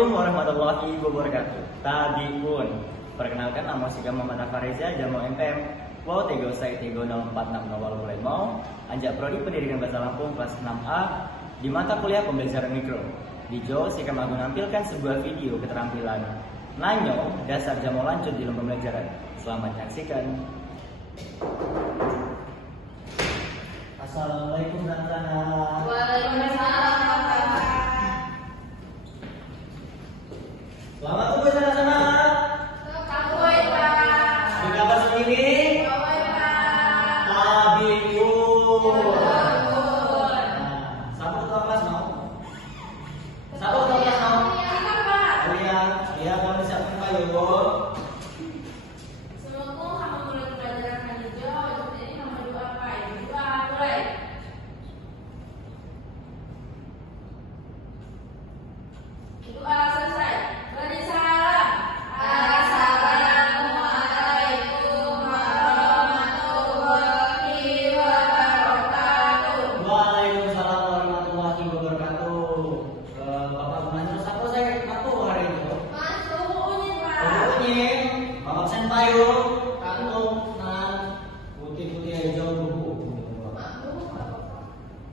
Assalamualaikum warahmatullahi wabarakatuh. Tabiun. Perkenalkan, nama saya Muhammad Afariza, Jamu MPM. Wow, Tego Sai Tego 0460 mulai mau. Anjak Prodi Pendidikan Bahasa Lampung kelas 6A di mata kuliah pembelajaran mikro. Di Jo, saya akan menampilkan sebuah video keterampilan Nanyo dasar jamu lanjut di dalam pembelajaran. Selamat menyaksikan. Assalamualaikum anak-anak. Waalaikumsalam. Selamat pagi anak-anak. Kapoy, Pak. Di kabar sendiri? Kapoy, Pak. Tabiun. Satu kelas mau? Satu kelas mau? Iya, Pak. Oh iya, iya kamu siapkan payung. Semoga kamu mulai pelajaran hari hijau. Jadi kamu doa apa? Doa mulai. Doa selesai. Beri salam. Assalamualaikum warahmatullahi wabarakatuh. Waalaikumsalam warahmatullahi wabarakatuh. Bapak Gunanjar, siapa saya masuk hari itu? Masuk bunyi, Pak. Pokoknya, Bapak sen payung, kantong, nan, putih-putih hijau buku.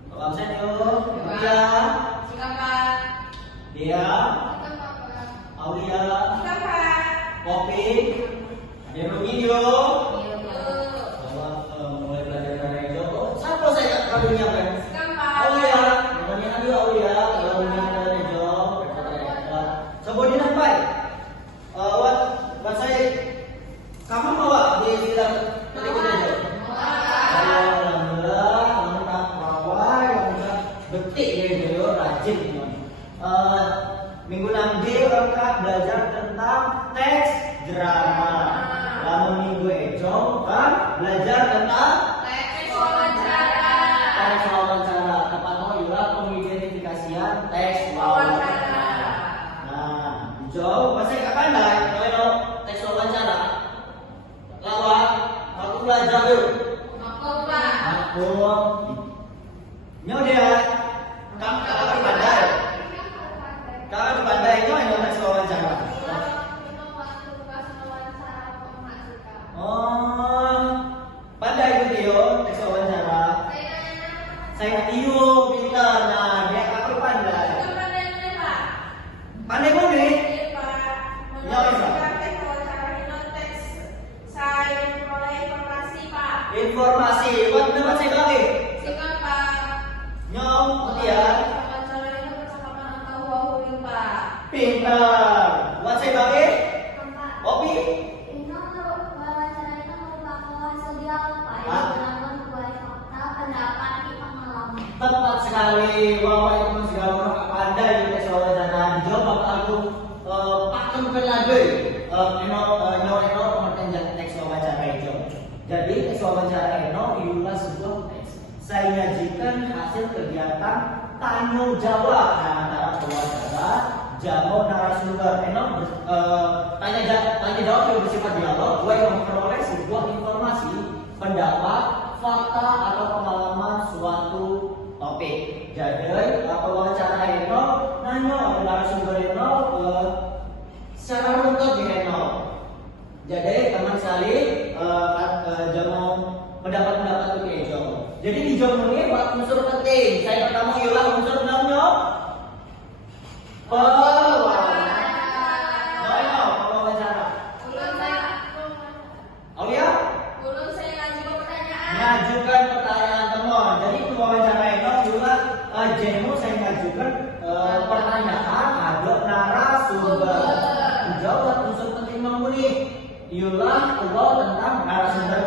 Bapak sen yuk, dia, Silakan. dia, Silakan, Pak. Aulia, Silakan. Kopi, ada video. Yuk. Selamat mulai belajar dari hijau. Siapa saya kadonya kan? Silakan, Pak. Aulia, namanya Adi Aulia, kadonya dari hijau. Sebutin apa? Buat saya, kamu bawa di dalam tadi kita hijau. Alhamdulillah, kamu tak bawa, kamu tak betik ya hijau, rajin. Minggu nanti kakak belajar tentang teks drama. Lalu minggu hijau kan belajar tentang Teks wawancara. teks wawancara. Tepatnya ialah pengidentifikasian teks wawancara. Nah, hijau pasti gak pandai kalau teks wawancara. Lawat, aku belajar yuk. Aku, Pak. Aku nyo dia, kakak pandai. Kakak pandai itu hanya teks wawancara. Oh, pandai itu Tio, teks wawancara. Saya Tio pintar, nah dia kakak pandai. Pandai pun nih. Informasi, buat dapat saya bagi. Nyom, dia pintar. Buat saya bagi. Kopi. Tepat sekali, bahwa itu segala orang pandai di tes wawancara. Dijawab aku pakemkan lagi. Eno pengertian teks wawancara itu. Jadi teks wawancara Eno ialah sebuah teks. Saya nyajikan hasil kegiatan tanya jawab antara pewawancara, jamu narasumber. Eno tanya jawab yang bersifat dialog. Gue yang memperoleh sebuah informasi, pendapat, fakta atau pengalaman suatu topik. Jadi pewawancara Eno nanya narasumber Eno secara runtut di Eno. Jadi teman sekali jamu pendapat-pendapat itu Ejo. Jadi di jamu ini buat unsur penting. Saya pertama ialah unsur namanya pewawancara. Aulia? Ngajukan pertanyaan teman. Jadi pewawancara itu juga jemu saya ngajukan pertanyaan ada narasumber. Jawab unsur penting menghuni. Ialah tentang narasumber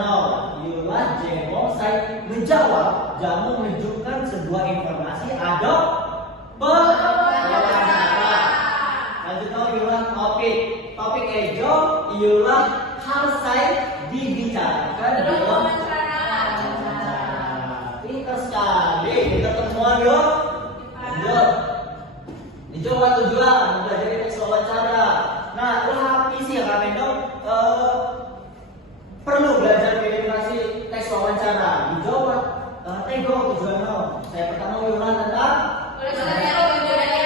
ialah jemu saya menjawab jamu menunjukkan sebuah informasi ada pewawancara. Lanjutnya ialah topik Ejo ialah hal saya dibicarakan dalam wawancara. Pintar sekali, kita temuan yuk. Lanjut. Dijawab tujuan belajar teks wawancara. Nah, habis ya kami dong perlu belajar verifikasi teks wawancara. Dijawab tego tujuannya. Saya pertama ulang tentang Pelestarian budaya.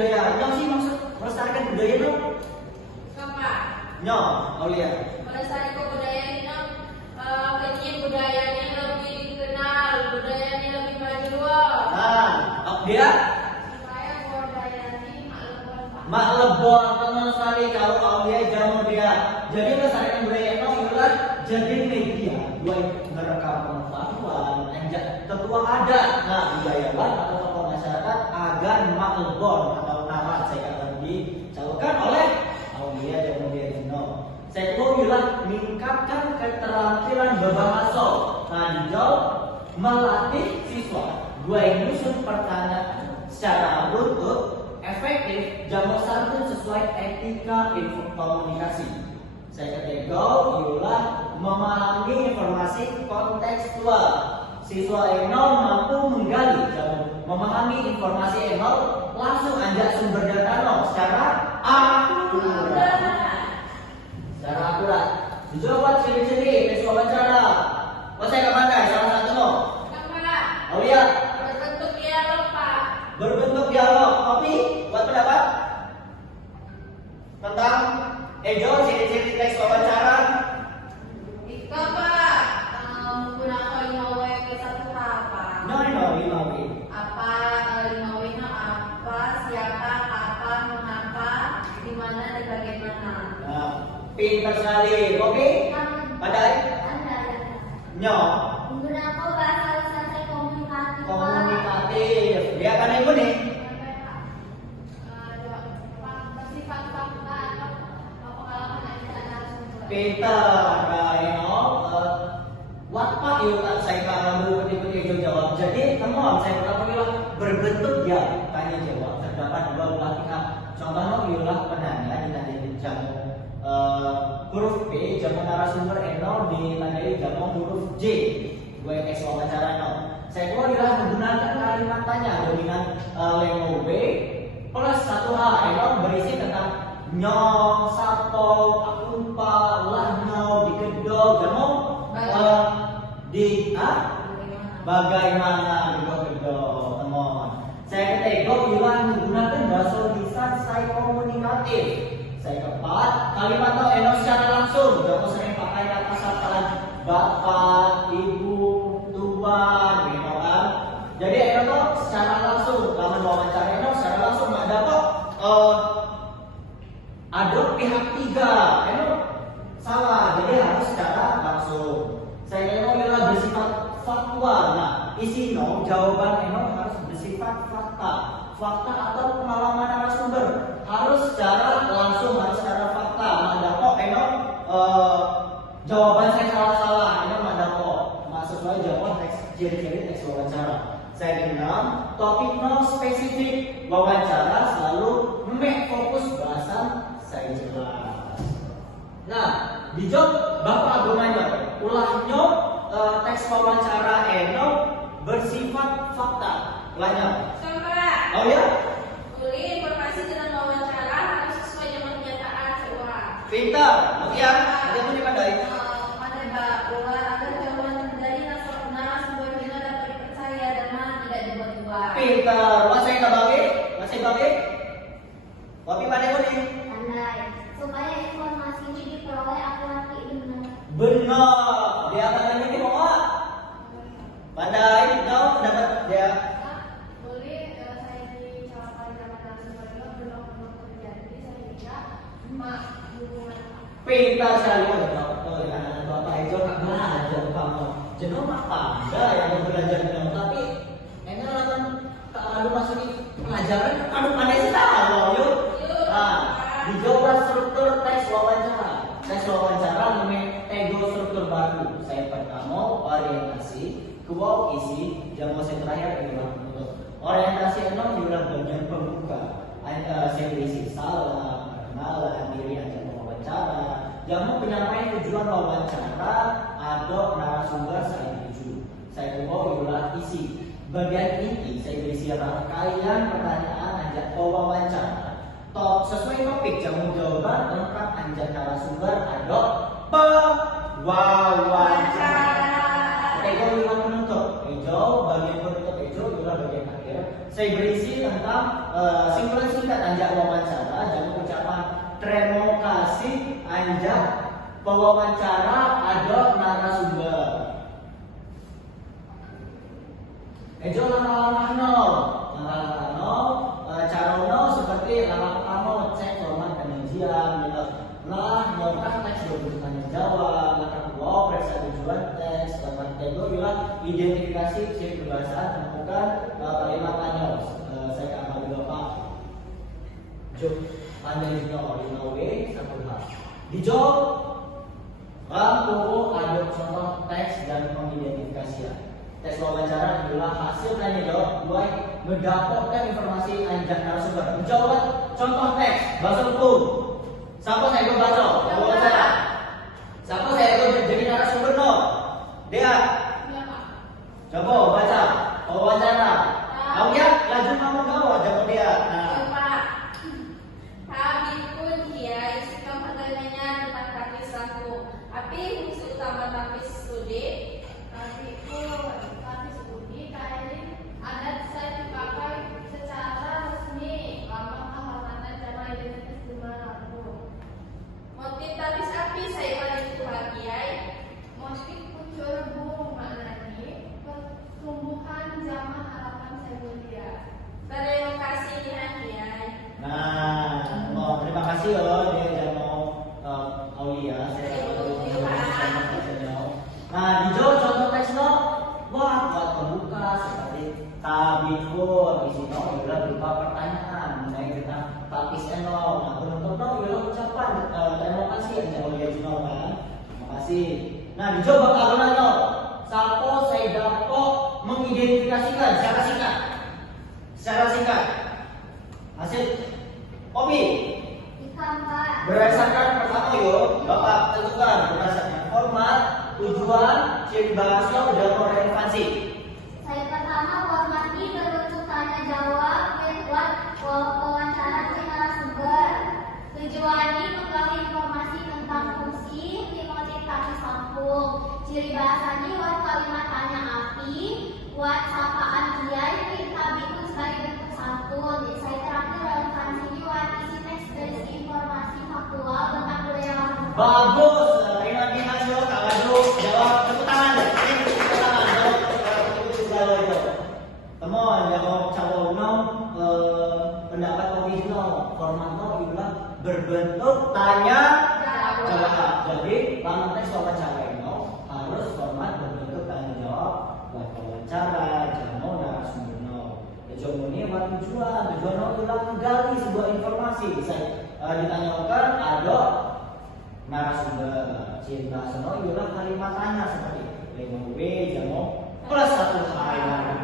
budaya. Yang sih maksud Nyo, Aulia. Melestarikan budaya ini kecil budayanya lebih dikenal, budayanya lebih maju. Nah, dia Supaya budaya ini mak lebon teman sekali kalau Aulia jamu dia. Jadi melestarikan budaya no itulah jadi media buat merekam pengetahuan, anjak tetua adat, nah budayawan atau tokoh masyarakat agar mak lebon atau nama saya akan dicalonkan oleh Aulia jamu dia no. Saya mau bilang meningkatkan keterampilan berbahasa. Nah, dijawab melatih siswa dua nyusun pertanyaan secara runtut, efektif, jamu santun sesuai etika komunikasi. Saya ketiga ialah memahami informasi kontekstual. Siswa Eno mampu menggali jamu memahami informasi Eno langsung anjak sumber data no secara akurat. Secara akurat. Dijawab ciri-ciri tes wawancara. Saya ke pandai salah satu no. Aulia. berbentuk dialog, Pak. Berbentuk dialog. Kopi buat pendapat tentang Ejo ciri-ciri teks wawancara. Itu, Pak, menggunakan 5W ke 1H, Pak. No, Apa 5W-nya apa, siapa, kapan, mengapa, di mana dan bagaimana. Nah, pintar sekali. Kopi pandai. Nyo Menggunakan bahasa lisan saya komunikatif. komunikatif. Dia akan ibu nih. Bersifat fakta atau pengalaman yang tidak narasumber. Pintar, Eno. What pak yuk saya kalau putih-putih Ejo jawab. Jadi teman saya pertama bilang berbentuk ya tanya jawab terdapat dua belah pihak. Contohnya ialah penanya ditandai jamu huruf B, jamu narasumber Eno ditandai jamu huruf J. Gue teks wawancara no. Saya kedua ialah menggunakan kalimat tanya dominan lemo B plus 1H. Eno berisi tentang nyong, sapo, akumpa, lahno, dikedo, jamu bagaimana gitu teman. Saya ketiga bilang menggunakan bahasa lisan saya komunikatif. Saya keempat kalimat no Eno secara langsung. Jangan sering pakai kata sapaan bapak, ibu, tuan, gitu kan. Jadi Eno tuh secara langsung. Laman wawancara Eno secara langsung ada kok. Ada pihak tiga. Eno salah. Jadi harus secara langsung. Saya Eno bilang bersifat faktual. Nah, isi no jawaban Eno harus bersifat fakta. Fakta atau pengalaman narasumber harus secara langsung, harus secara fakta. Ada kok Eno jawaban saya salah-salah. Eno ada kok sesuai jawaban teks ciri-ciri teks wawancara. Saya keenam, topik no spesifik wawancara selalu make fokus bahasan saya jelas. Nah, dijawab Bapak agamanya ulahnya teks wawancara Eno bersifat fakta. Ulahnya. Coba. Oh ya? Tulis informasi dalam wawancara harus sesuai dengan kenyataan coba. Pintar. Bagian. Ada pun dipandai. Pada Mbak ular agar jawaban dari narasumber kita dapat dipercaya dan mana tidak dibuat-buat. Pintar. Masih nggak bagi? Masih bagi? Kopi pandai pun nih. Pandai. Supaya informasi ini diperoleh akurat benar. Benar. Dia akan ini mau pandai. Kau dapat dia. Boleh saya dicalonkan sama narasumber itu belum terjadi saya kira mak hubungan Pintar sekali. Anak-anak Bapak itu tak belajar kamu. Jenuh mak pandai yang belajar dengan tapi ini kan tak lalu masukin pelajaran. Aduh pandai sih tahu yuk. Nah, dijawab struktur teks wawancara. Teks wawancara namanya tego struktur baru. Saya pertama orientasi, kedua isi, yang mau saya terakhir adalah penutup. Orientasi adalah bagian pembuka. Saya berisi salam, perkenalan diri, ajak wawancara. Jamu penyampaian tujuan wawancara, ada narasumber saya tuju. Saya kedua adalah isi. Bagian inti saya berisi rangkaian pertanyaan ajak wawancara. Sesuai topik jamu jawaban lengkap anjak narasumber ada wawancara. Ego lima penutup. Ejo bagian penutup Ejo adalah bagian akhir. Saya berisi tentang simpulan singkat anjak wawancara. Jangan ucapan terima kasih anjak pewawancara ada narasumber. Ejo langkah nol, cara nol seperti langkah pertama cek format penyajian, lah nyobrak teks tanya jawab, langkah kedua periksa tujuan teks, langkah ketiga ialah identifikasi ciri kebahasaan temukan kalimat tanya. Saya akan ambil Pak Jo, anda juga original way satu hal. Di job, tunggu ada contoh teks dan pengidentifikasian. Tes wawancara adalah hasil tanya jawab buat mendapatkan informasi anjak narasumber. Menjawab contoh teks bahasa hukum. Siapa saya ikut baca wawancara? Siapa saya ikut jadi narasumber no? Dia. Coba baca wawancara. Kamu ya laju kamu gawa jawab dia. Pak. Kami pun dia isi pertanyaannya tentang taktis aku. Tapi fungsi utama taktis studi. Kami pun ada saya dipakai secara resmi lambang kehormatan jamaah identitas dimanapun. Motif taktis api saya paling bahagia. Motif unsur bung maknanya pertumbuhan zaman harapan saya mulia. Terima kasih ya. Terima kasih loh dia jamu Aulia. Di contoh teks no, buat pembuka seperti tabikul di sini juga berupa pertanyaan mengenai tentang tapis eno. Nah, penonton ialah ucapan terima kasih yang Aulia Juno kan. Terima kasih. Nah, dicoba karena sapo saya dapat mengidentifikasikan secara singkat hasil kopi berdasarkan pertama Bapak tentukan berdasarkan format, tujuan, ciri bahasa, dan relevansi. Saya pertama format ini berbentuk tanya jawab buat wawancara narasumber. Tujuan ini menggali informasi tentang fungsi motivasi sambung. Ciri bahasanya buat kalimat tanya api, buat sapaan kiai, kita bikin sebagai bentuk santun. Saya terakhir relevansi buat isi teks berisi informasi faktual tentang budaya. Bagus, ini lagi hasil kalau jawab tepuk tangan. Teman yang mau calon pendapat original formatnya adalah berbentuk tanya jawab. Jadi dalam teks wawancara ini harus format berbentuk tanya jawab buat wawancara jamu narasumber. Jamu ini buat tujuan adalah menggali sebuah informasi. Saya ditanyakan ada narasumber cinta seno ialah kalimat tanya seperti 5W jamu plus 1 hari kan.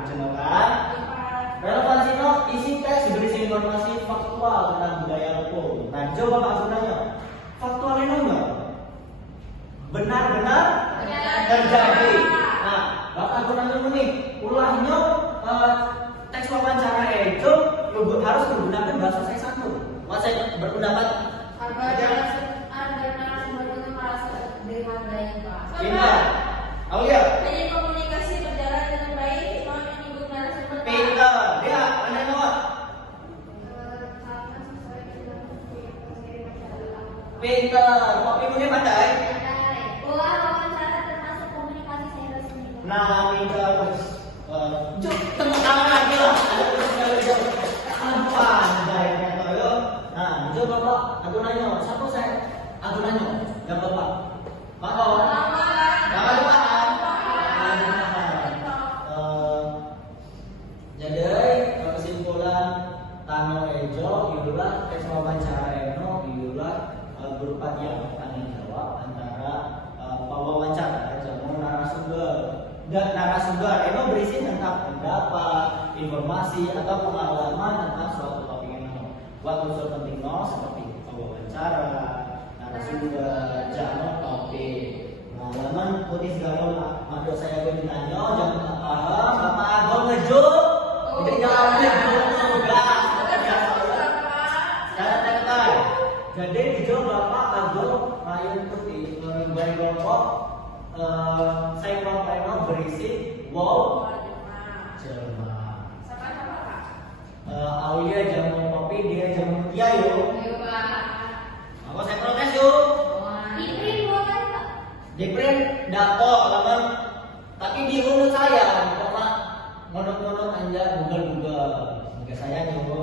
Relevansi isi teks berisi informasi faktual tentang budaya hukum. Nah, coba Pak Gunanya faktual ini enggak benar-benar terjadi. Nah, Bapak Gunanya ini ulahnya teks wawancara itu harus menggunakan bahasa saya satu. Saya berpendapat pintar. Aulia. Jadi komunikasi berjalan dengan baik, mau menyinggung narasumber. Pintar. Dia Anda nomor. Pintar. Kok ibunya pandai? Buat wawancara termasuk komunikasi saya resmi. Nah, pintar. Jom tepuk tangan lagi lah. Pandai ya. Nah, coba Bapak. Aku nanya. Siapa saya? Aku nanya. Yang Bapak. Pak jadi kesimpulan tanya ejo itulah tes wawancara eno itulah berupa dialog tanya jawab antara pewawancara jamu narasumber eno berisi tentang pendapat, informasi atau pengalaman tentang suatu topik eno. Buat unsur penting seperti pewawancara, narasumber, jamu topik. Pengalaman putih segala maksud saya gue ditanya jangan paham Bapak Agung ngejuk. Jadi jawabannya juga. Jadi dijawab Bapak Agung Rayun Putih mengimbangi kelompok saya kelompok berisi wow Jerman. Aulia jamu kopi dia jamu kia yuk. Aku saya protes yuk. dato teman, tapi di mulut saya pokoknya monot-monot aja Google. Semoga saya nyoba.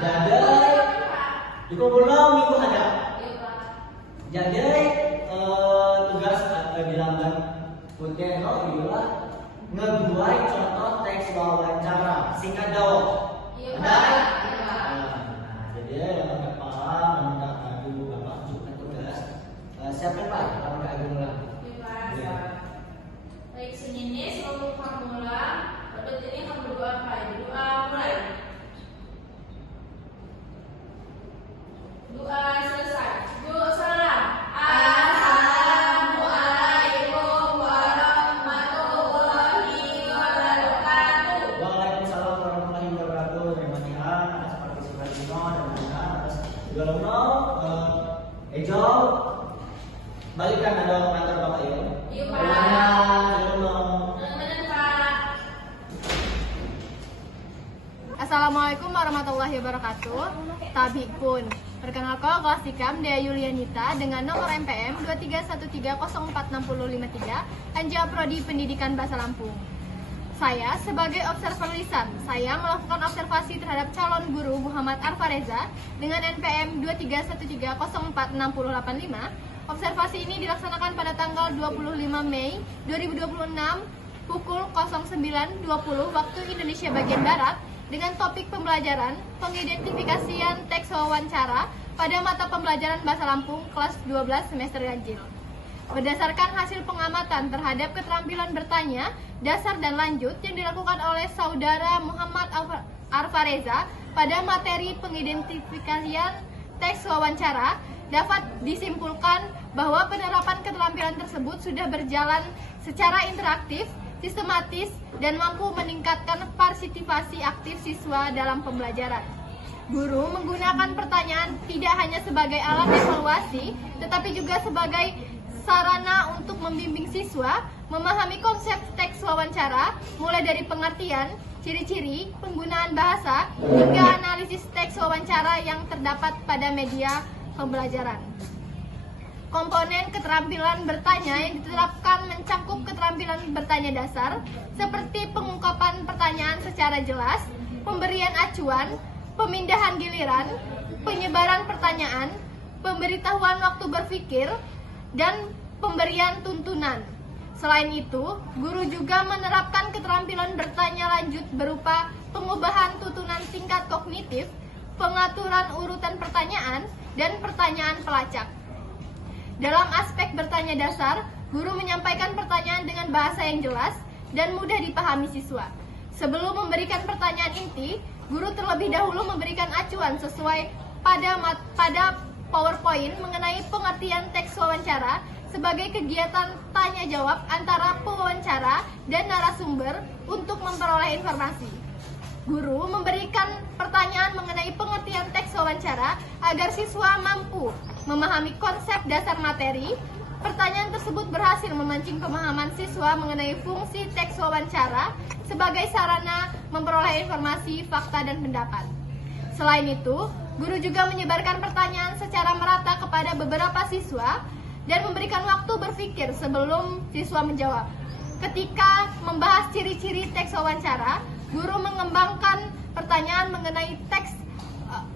Jadi di kumpulan minggu ada. Jadi tugas di lamban putih itulah ngebuat contoh teks wawancara singkat jawab. Ada? Nah, jadi yang nggak paham, nggak tahu apa tunjukkan tugas. Siapkan Pak, kalau nggak ada ulang. Baik, Seninnya selalu kamu ulang. Dapat ini kamu berdoa apa? Doa mulai. Doa selesai. Doa salam. Assalamualaikum warahmatullahi wabarakatuh. Waalaikumsalam warahmatullahi wabarakatuh. Terima kasih atas partisipasi dan atas galau Ejo balikan ada kantor Bapak ya. Iya, Pak. Benar, Pak. Assalamualaikum warahmatullahi wabarakatuh. Tabik pun. Perkenalkan kelas Tikam Dea Yulianita dengan nomor MPM 2313046053, Anja Prodi Pendidikan Bahasa Lampung. Saya sebagai observer lisan, saya melakukan observasi terhadap calon guru Muhammad Arfareza dengan NPM 2313046085. Observasi ini dilaksanakan pada tanggal 25 Mei 2026 pukul 09.20 waktu Indonesia bagian Barat dengan topik pembelajaran pengidentifikasian teks wawancara pada mata pembelajaran Bahasa Lampung kelas 12 semester ganjil. Berdasarkan hasil pengamatan terhadap keterampilan bertanya, dasar dan lanjut yang dilakukan oleh saudara Muhammad Arfareza pada materi pengidentifikasian teks wawancara, dapat disimpulkan bahwa penerapan keterampilan tersebut sudah berjalan secara interaktif, sistematis, dan mampu meningkatkan partisipasi aktif siswa dalam pembelajaran. Guru menggunakan pertanyaan tidak hanya sebagai alat evaluasi, tetapi juga sebagai sarana untuk membimbing siswa memahami konsep teks wawancara, mulai dari pengertian, ciri-ciri, penggunaan bahasa, hingga analisis teks wawancara yang terdapat pada media pembelajaran. Komponen keterampilan bertanya yang diterapkan mencakup keterampilan bertanya dasar, seperti pengungkapan pertanyaan secara jelas, pemberian acuan, pemindahan giliran, penyebaran pertanyaan, pemberitahuan waktu berpikir, dan pemberian tuntunan. Selain itu, guru juga menerapkan keterampilan bertanya lanjut berupa pengubahan tuntunan tingkat kognitif, pengaturan urutan pertanyaan, dan pertanyaan pelacak. Dalam aspek bertanya dasar, guru menyampaikan pertanyaan dengan bahasa yang jelas dan mudah dipahami siswa. Sebelum memberikan pertanyaan inti, guru terlebih dahulu memberikan acuan sesuai pada PowerPoint mengenai pengertian teks wawancara sebagai kegiatan tanya-jawab antara pewawancara dan narasumber untuk memperoleh informasi. Guru memberikan pertanyaan mengenai pengertian teks wawancara agar siswa mampu memahami konsep dasar materi. Pertanyaan tersebut berhasil memancing pemahaman siswa mengenai fungsi teks wawancara sebagai sarana memperoleh informasi, fakta, dan pendapat. Selain itu, guru juga menyebarkan pertanyaan secara merata kepada beberapa siswa dan memberikan waktu berpikir sebelum siswa menjawab. Ketika membahas ciri-ciri teks wawancara, guru mengembangkan pertanyaan mengenai teks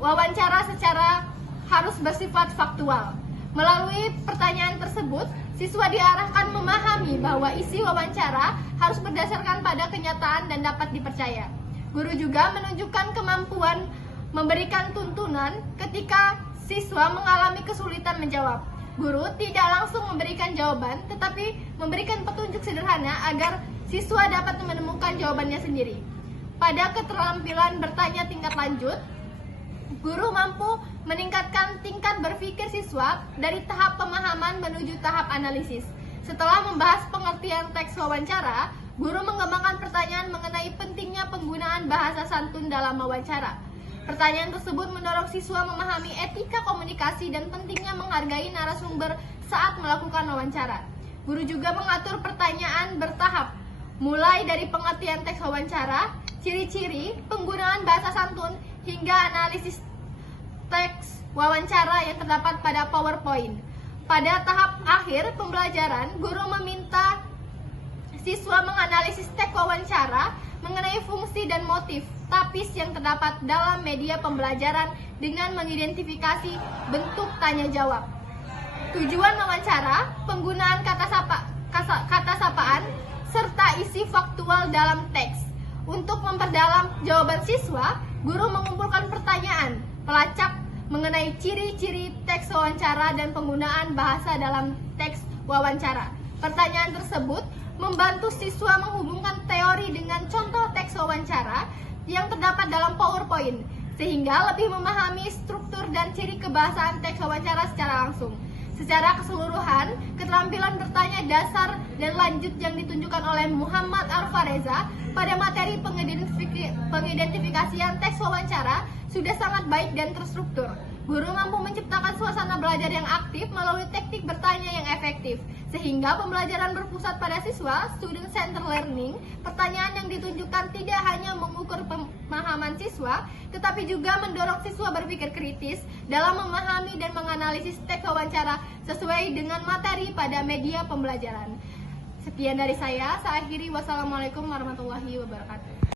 wawancara secara harus bersifat faktual. Melalui pertanyaan tersebut, siswa diarahkan memahami bahwa isi wawancara harus berdasarkan pada kenyataan dan dapat dipercaya. Guru juga menunjukkan kemampuan memberikan tuntunan ketika siswa mengalami kesulitan menjawab. Guru tidak langsung memberikan jawaban, tetapi memberikan petunjuk sederhana agar siswa dapat menemukan jawabannya sendiri. Pada keterampilan bertanya tingkat lanjut, guru mampu meningkatkan tingkat berpikir siswa dari tahap pemahaman menuju tahap analisis. Setelah membahas pengertian teks wawancara, guru mengembangkan pertanyaan mengenai pentingnya penggunaan bahasa santun dalam wawancara. Pertanyaan tersebut mendorong siswa memahami etika komunikasi dan pentingnya menghargai narasumber saat melakukan wawancara. Guru juga mengatur pertanyaan bertahap, mulai dari pengertian teks wawancara, ciri-ciri, penggunaan bahasa santun, hingga analisis teks wawancara yang terdapat pada PowerPoint. Pada tahap akhir pembelajaran, guru meminta siswa menganalisis teks wawancara mengenai fungsi dan motif tapis yang terdapat dalam media pembelajaran dengan mengidentifikasi bentuk tanya jawab. Tujuan wawancara, penggunaan kata sapaan, serta isi faktual dalam teks. Untuk memperdalam jawaban siswa, guru mengumpulkan pertanyaan, pelacak mengenai ciri-ciri teks wawancara dan penggunaan bahasa dalam teks wawancara. Pertanyaan tersebut membantu siswa menghubungkan teori dengan contoh teks wawancara yang terdapat dalam PowerPoint, sehingga lebih memahami struktur dan ciri kebahasaan teks wawancara secara langsung. Secara keseluruhan, keterampilan bertanya dasar dan lanjut yang ditunjukkan oleh Muhammad Arfareza pada materi pengidentifikasian teks wawancara sudah sangat baik dan terstruktur. Guru mampu menciptakan suasana belajar yang aktif melalui teknik bertanya yang efektif, sehingga pembelajaran berpusat pada siswa, student center learning. Pertanyaan yang ditunjukkan tidak hanya mengukur pemahaman siswa, tetapi juga mendorong siswa berpikir kritis dalam memahami dan menganalisis teks wawancara sesuai dengan materi pada media pembelajaran. Sekian dari saya akhiri. Wassalamualaikum warahmatullahi wabarakatuh.